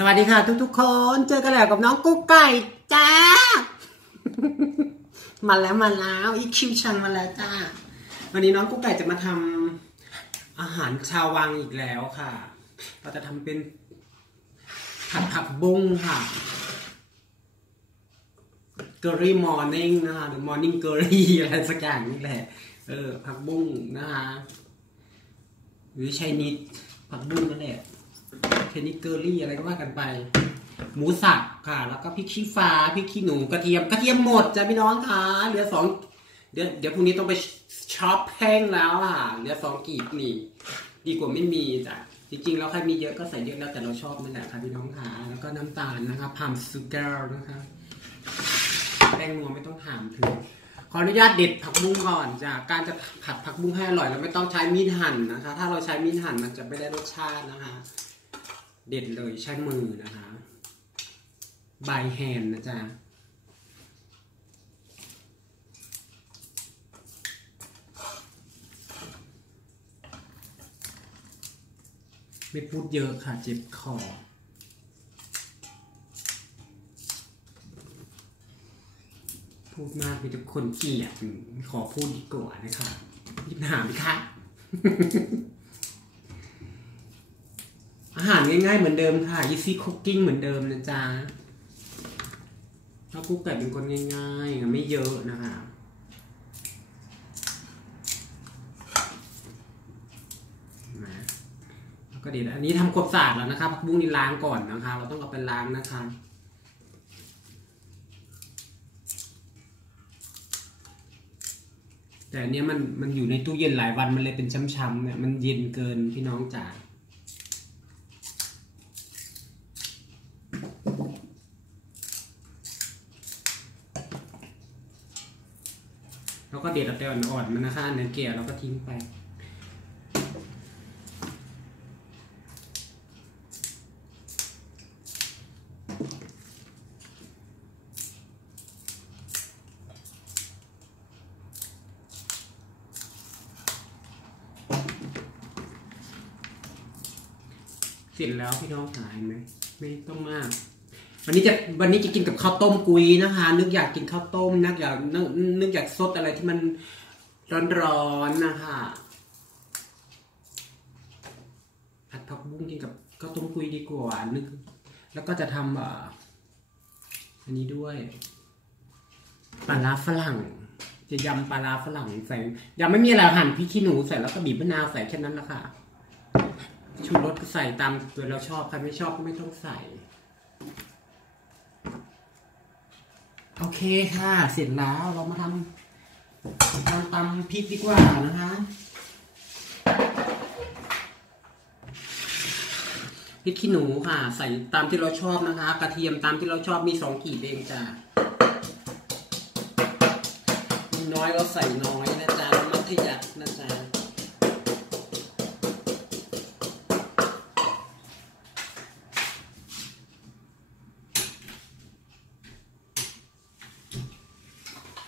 สวัสดีค่ะทุกๆคน เจอกันแล้วกับน้องกุ๊กไก่จ้า มาแล้วมาแล้วอีคิวชังมาแล้วจ้า วันนี้น้องกุ๊กไก่จะมาทำอาหารชาววังอีกแล้วค่ะ เราจะทำเป็นผัดผักบุ้งค่ะเกอรี่มอร์นิ่งนะคะหรือมอร์นิ่งเกอรี่อะไรสักอย่างนี่แหละ เออผักบุ้งนะคะหรือชัยนิดผักบุ้งนั่นแหละ เทนิเกอรี่อะไรก็ว่ากันไป หมูสับค่ะ แล้วก็พริกชี้ฟ้าพริกขี้หนูกระเทียมกระเทียมหมดจ้ะพี่น้องค่ะเหลือสองเดี๋ยวเดี๋ยวพรุ่งนี้ต้องไปช็อปแพงแล้วอะเหลือสองกีบนี่ดีกว่าไม่มีจ้ะจริงๆแล้วใครมีเยอะก็ใส่เยอะแล้วแต่เราชอบนั่นแหละค่ะพี่น้องค่ะแล้วก็น้ำตาลนะคะพามซูเกอร์นะคะแป้งนัวไม่ต้องถามถึงขออนุญาตเด็ดผักบุ้งก่อนจ้ะการจะผัดผักบุ้งให้อร่อยเราไม่ต้องใช้มีดหั่นนะคะ ถ้าเราใช้มีดหั่นมันจะไม่ได้รสชาตินะคะ เด็ดเลยใช้มือนะคะบายแฮนนะจ๊ะไม่พูดเยอะค่ะเจ็บคอพูดมากมีทุกคนเกลียดขอพูดดีกว่านะคะยิบหาไหมคะ อาหารง่ายๆเหมือนเดิมค่ะ easy cooking เหมือนเดิมนะจ๊ะถ้ากุ๊กไก่เป็นคนง่ายๆไม่เยอะนะคะนะแล้วก็เดี๋ยวอันนี้ทำความสะอาดแล้วนะคะผักบุ้งนี่ล้างก่อนนะคะ เราต้องเอาไปล้างนะคะแต่อันเนี้ยมันมันอยู่ในตู้เย็นหลายวันมันเลยเป็นช้ำๆเนี่ยมันเย็นเกินพี่น้องจ๋า แล้วก็เด็ดเอาแต่อ่อนๆมันนะคะอันนั้นเกลี่ยแล้วก็ทิ้งไป เสร็จแล้วพี่น้องหายไหมไม่ต้องมาก วันนี้จะวันนี้จะกินกับข้าวต้มกุยนะคะ นึกอยากกินข้าวต้มนึกอยากนึกอยากซดอะไรที่มันร้อนๆนะคะผัดผักบุ้งกินกับข้าวต้มกุยดีกว่านึก แล้วก็จะทำอ่าอันนี้ด้วยปลาร้าฝรั่ง จะยำปลาร้าฝรั่งใส่ยังไม่มีอะไรหั่นพริกขี้หนูใส่แล้วก็บีบมะนาวใส่แค่นั้นแหละค่ะชูรสก็ใส่ตามตัวเราชอบใครไม่ชอบก็ไม่ต้องใส่ โอเคค่ะ เสร็จแล้วเรามาทำทำตำพริกดีกว่านะคะ พริกขี้หนูค่ะ ใส่ตามที่เราชอบนะคะ กระเทียมตามที่เราชอบมีสองขีดเองจ้ะมีน้อยเราใส่น้อยนะจ๊ะเรามัธยัดนะจ๊ะ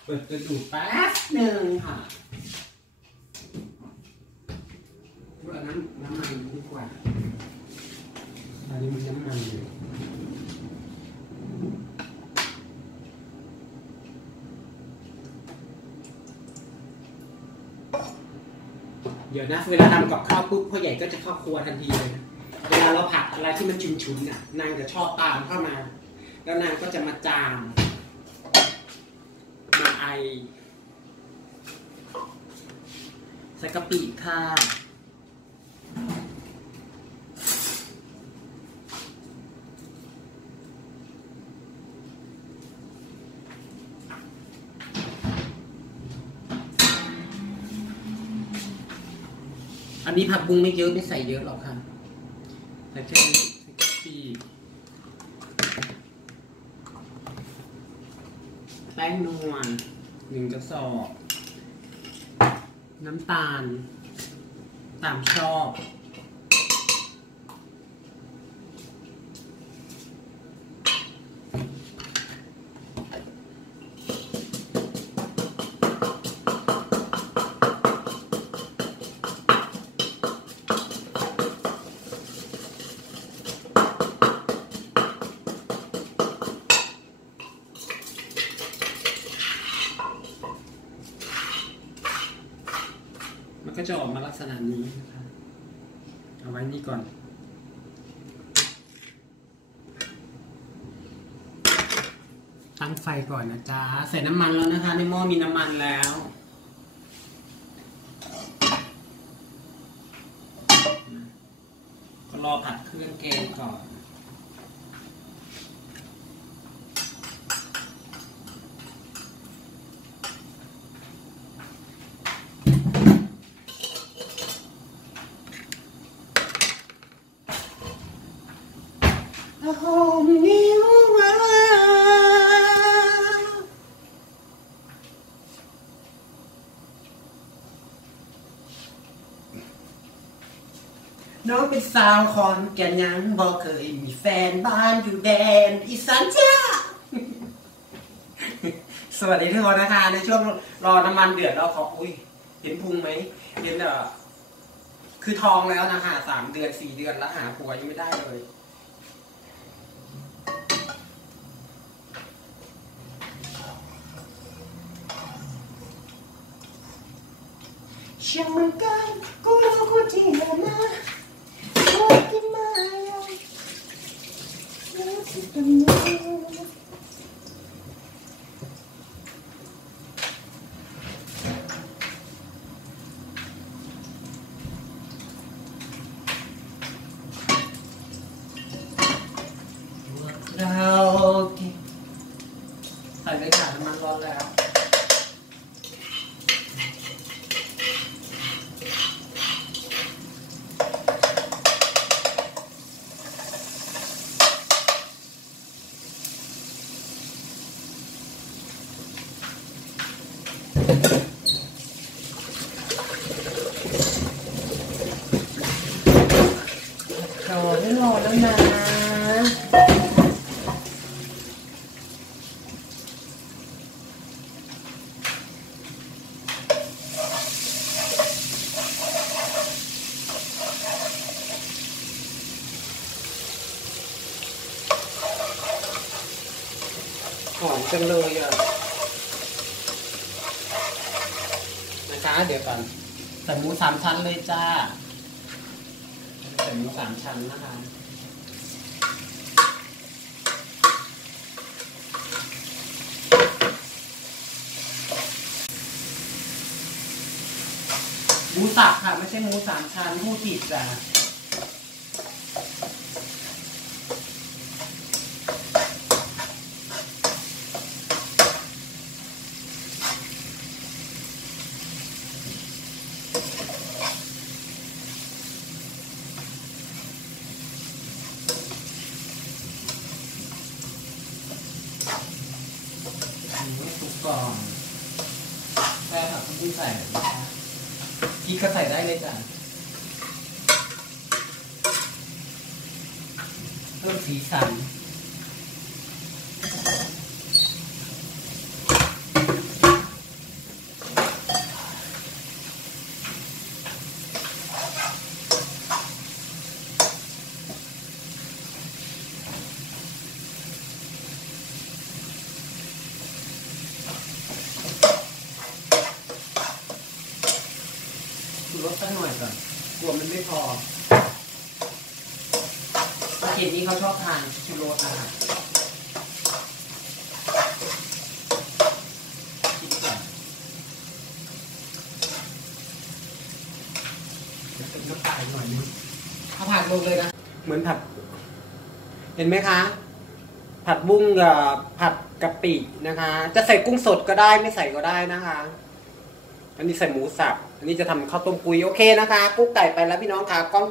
เปิดกระดูกแป๊บหนึ่งค่ะว่าน้ำน้ำมันดีกว่าอันนี้มันน้ำมันอยู่เดี๋ยวนะ เวลาทำกับข้าวปุ๊บพ่อใหญ่ก็จะเข้าครัวทันทีเลยนะเวลาเราผัดอะไรที่มันชุนๆน่ะนางจะชอบตามเข้ามา แล้วนางก็จะมาจามมาไอ ใส่กะปิค่ะ อันนี้ผักบุ้งไม่เยอะไม่ใส่เยอะหรอกค่ะ ใส่แค่นี้ใส่กะปิแป้งนวล หนึ่งกระสอบ น้ำตาล ตามชอบ็จะออกมาลักษณะนี้นะคะเอาไว้นี่ก่อน ตั้งไฟก่อนนะจ๊ะใส่น้ำมันแล้วนะคะ ในหม้อมีน้ำมันแล้วก็รอผัดเครื่องแกงก่อน น้องเป็นสาวคอนแก่นยังบอกเคยมีแฟนบ้านอยู่แดนอีสานจ้าสวัสดีทุกคนนะคะในช่วงรอน้ำมันเดือดแล้วขออุ้ย เห็นพุงไหมเห็นเอ่อคือทองแล้วนะคะสามเดือนสี่เดือนแล้วหาผัวยังไม่ได้เลย Siamo cari con la quotidiana Ottimaia เราใส่เลยค่ะน้ำมันร้อนแล้ว รอได้รอแล้วนะหอมจังเลยอะ นะคะ เดี๋ยวก่อนใส่หมูสามชั้นเลยจ้าใส่หมูสามชั้นนะคะหมูสับค่ะ ไม่ใช่หมูสามชั้นหมูติดจ้ะ กก่อนแค่ผักที่ใส่นะคะพริกก็ใส่ได้เลยจ้ะเพิ่มสีสัน รสสักหน่อยก่อนกลัวมันไม่พอปลาเค็มนี้เขาชอบทานชูรสนะคะกินก่อนเดี๋ยวเป็นน้ำตาลหน่อยนึงเอาผัดลงเลยนะ เหมือนผัด เห็นไหมคะ ผัดบุ้งกับผัดกะปินะคะ จะใส่กุ้งสดก็ได้ไม่ใส่ก็ได้นะคะ อันนี้ใส่หมูสับ อันนี้จะทำข้าวต้มกุยโอเคนะคะ กุ๊กไก่ไปแล้วพี่น้องค่ะกล้อง